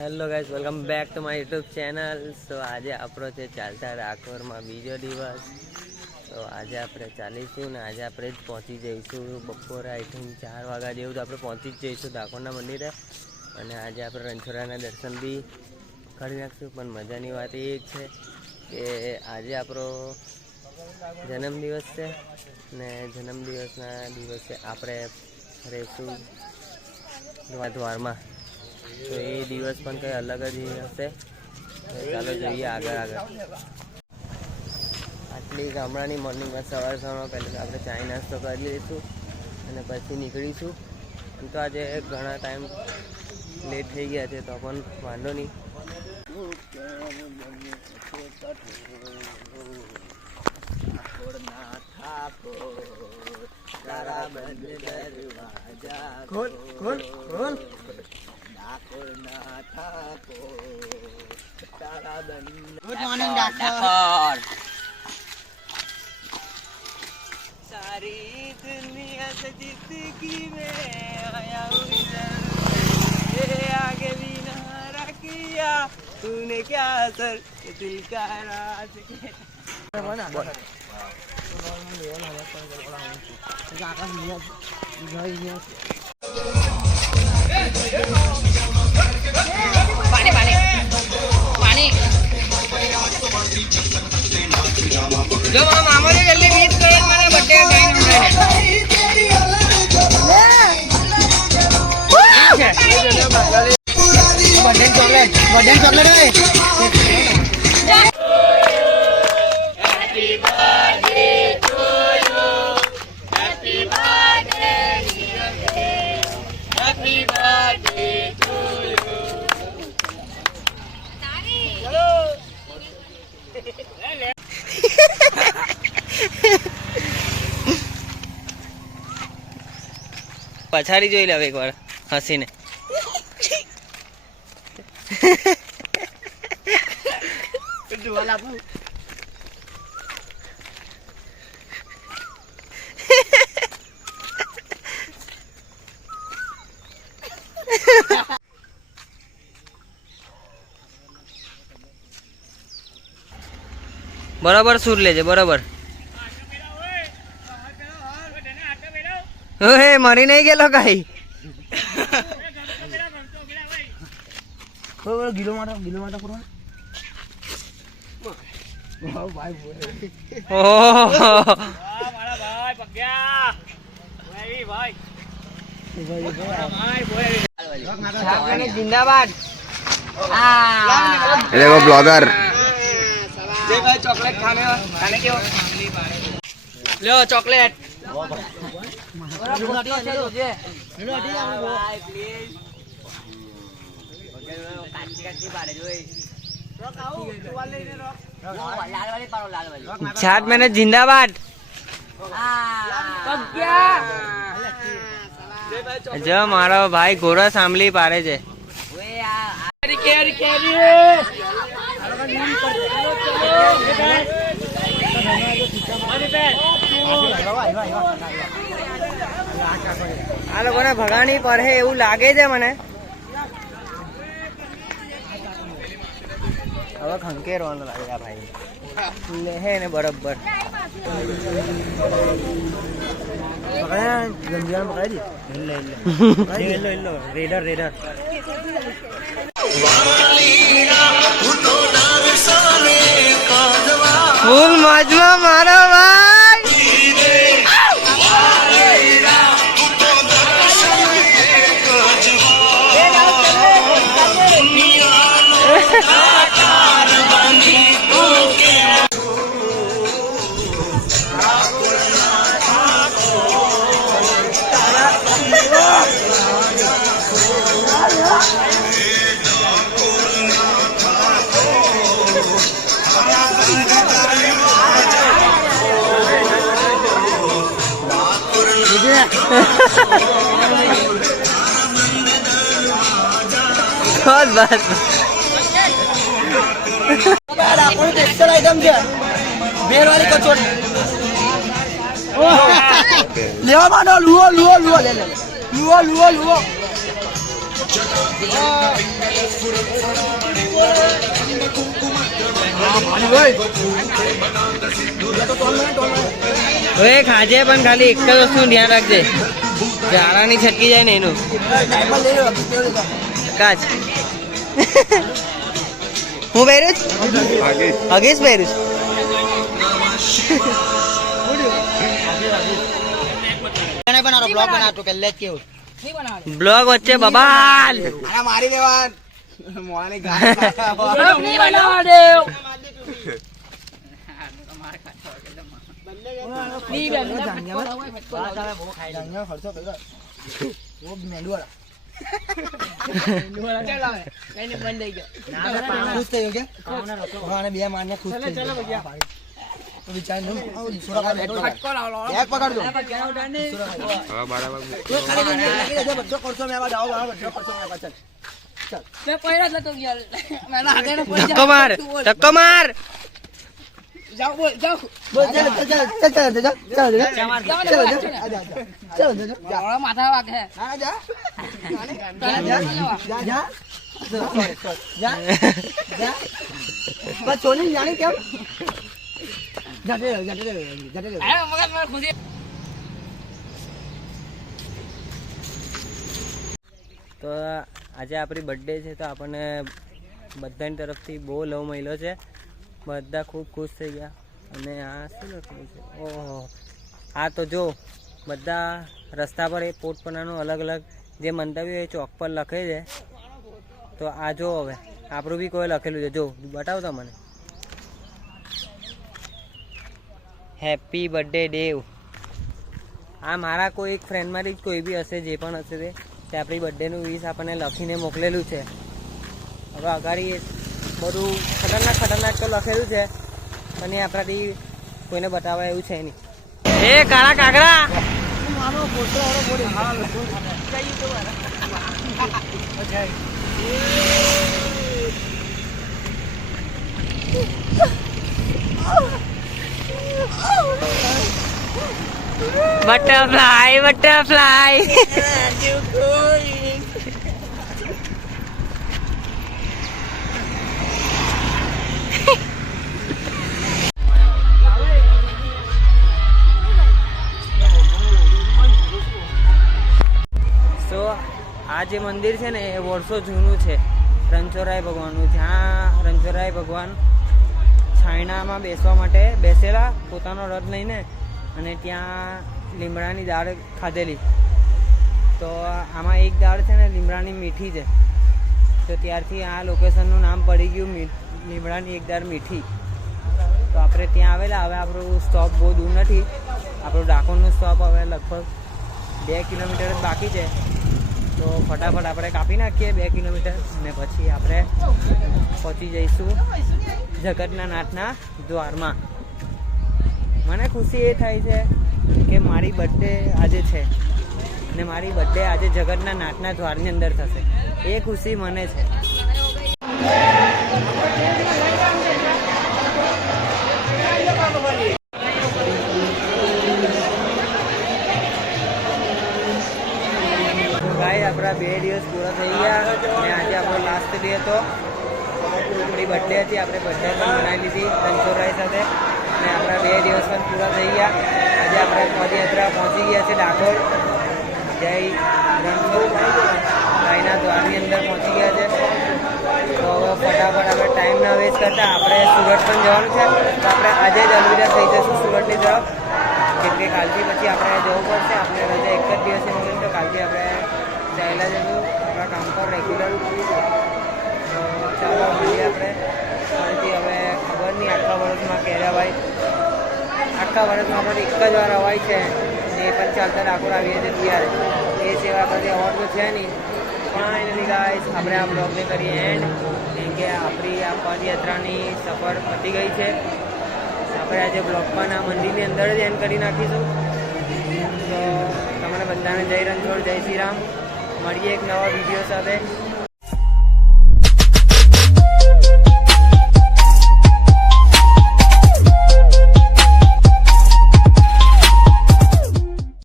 Hello guys, welcome back to my YouTube channel. So આજે આપણો છે ચાલતા ડાકોરમાં બીજો દિવસ. તો આજે આપણે ચાલીશું ને આજે આપણે જ પહોંચી જઈશું બપોરે. આઈ થિંક 4 વાગ્યા જેવું તો આપણે પહોંચી જ જઈશું ડાકોરના મંદિરે. અને આજે આપણે રણછોડરાના દર્શન બી કરી નાખશું. પણ મજાની વાત એ છે કે આજે આપણો જન્મદિવસ છે ને જન્મદિવસના દિવસે આપણે રહીશું દ્વારમાં. તો એ દિવસ પણ કંઈ અલગ જ હશે. ચાલો જોઈએ આગળ. આટલી ગામડાની મોર્નિંગમાં સવારમાં પહેલાં આપણે ચાય નાસ્તો કરી લઈશું અને પછી નીકળીશું. તો આજે ઘણા ટાઈમ લેટ થઈ ગયા છે તો પણ વાંધો નહીં. Good morning doctor. सारी दुनिया से जिंदगी में आया हूँ आगे भी नहारा किया तूने क्या असर दिल का राज पानी पानी पानी जो मामा ने जल्दी 20 करोड़ मैंने बर्थडे का टाइम है बर्थडे चॉकलेट है। Happy birthday to you happy birthday happy birthday to you. પછાડી જોઈ લે એક વાર હસીને. બરાબર સુર લેજે બરાબર. હે મરી નહીં ગયેલો કઈ. ગીલો માટો પૂરો जिंदाबाद. देखो ब्लॉगर चॉकलेट खाने के लो चॉकलेट छाट मैंने जिंदाबाद. जो मारो भाई घोड़ा सांभली पारे छे. આ લોકોને ભગાણી પડે એવું લાગે છે મને. હવે ખંકેરવાનું લાગે આ ભાઈ લે હે ને બરાબર. રેડર ફૂલ મોજમાં મારો ભાઈ. બસ स्पेशल आइटम છે બેર વાળી કચોરી લેવા માંડો લુઓ લે લે લુઓ હવે ખાજે પણ ખાલી એક જ વસ્તુનું ધ્યાન રાખજે, ઝાડાની છટકી જાય ને એનું. કાચ હું પહેર્યું હગીશ પહેર્યું. બ્લોગ વચ્ચે બબાલ મારી દેવાન ધક્કો માર ધક્કો માર. માથા વાગે સોની જાણી કેમ તો આજે આપણી બર્થડે છે તો આપણને બધાની તરફથી બહુ લવ મળ્યો છે. બધા ખૂબ ખુશ થઈ ગયા. અને આ શું લખેલું છે? ઓહો, આ તો જો બધા રસ્તા પર એ પોતપોતાનું અલગ અલગ જે મંતવ્ય એ ચોક પર લખે છે. તો આ જો હવે આપણું બી કોઈ લખેલું છે, જો બતાવો તો મને. હેપી બર્થડે દેવ. આ મારા કોઈ એક ફ્રેન્ડમાંથી જ કોઈ બી હશે, જે પણ હશે તે આપણી બર્થડેનું વિશ આપણને લખીને મોકલેલું છે. હવે અગાડી બધું ખતરનાક તો લખેલું છે, અને આપણાથી કોઈને બતાવવા એવું છે નહીં. એ કાળા કાગડા બટરફ્લાય આ જે મંદિર છે ને એ વર્ષો જૂનું છે, રણછોડરાય ભગવાનનું. જ્યાં રણછોડરાય ભગવાન છાયણામાં બેસવા માટે બેસેલા પોતાનો રથ લઈને, અને ત્યાં લીમડાની દાળ ખાધેલી. તો આમાં એક દાળ છે ને લીમડાની મીઠી છે, તો ત્યારથી આ લોકેશનનું નામ પડી ગયું લીમડાની એક દાળ મીઠી. તો આપણે ત્યાં આવેલા. હવે આપણું સ્ટોપ બહુ દૂર નથી, આપણું ડાકોરનું સ્ટોપ હવે લગભગ 2 કિલોમીટર જ બાકી છે. તો ફટાફટ આપણે કાપી નાખીએ 2 કિલોમીટર, અને પછી આપણે પહોંચી જઈશું જગતના નાથના દ્વારમાં. મને ખુશી એ થાય છે કે મારી બર્થડે આજે છે, ને મારી બર્થડે આજે જગતના નાથના દ્વારની અંદર થશે. એ ખુશી મને છે. આપણા 2 દિવસ પૂરા થઈ ગયા, અને આજે આપણો લાસ્ટ ડે હતો. આપણી બર્થડે હતી, આપણે બર્થડે પણ મનાવી લીધી રણછોડરાય સાથે, અને આપણા 2 દિવસ પણ પૂરા થઈ ગયા. આજે આપણે પદયાત્રા પહોંચી ગયા છે ડાકોર. જય રણછોડરાયના દ્વારની અંદર પહોંચી ગયા છે. તો હવે ફટાફટ આપણે ટાઈમ ના વેસ્ટ કરતા આપણે સુરત પણ જવાનું છે. તો આપણે આજે જ અલવિદા થઈ જઈશું સુરતની તરફ, કેમ કે કાલથી પછી આપણે જવું પડશે. આપણે રજા એક જ દિવસે મળે, તો કાલથી આપણે ચાલ્યા જશું આપણા કામ પર રેગ્યુલર. તો ચાલો મળીએ આપણે ફરીથી. હવે ખબર નહીં આખા વર્ષમાં ક્યારે અવાય. આખા વર્ષમાં આપણે એક જ વાર અવાય છે, ને એ પણ ચાલતા ડાકોર આવીએ છીએ ત્યારે. એ સિવાય આપણે અવાજ તો છે નહીં. ફાઇનલી ગાઈસ આપણે આ બ્લોગને કરીએ એન્ડ, કેમ કે આપણી આ પદયાત્રાની સફર પતી ગઈ છે. આપણે આજે બ્લોગ પણ આ મંદિરની અંદર જ એન્ડ કરી નાખીશું. તો તમારા બધાને જય રણછોડ, જય શ્રી રામ. મળીએ એક નવા વિડીયો સાથે.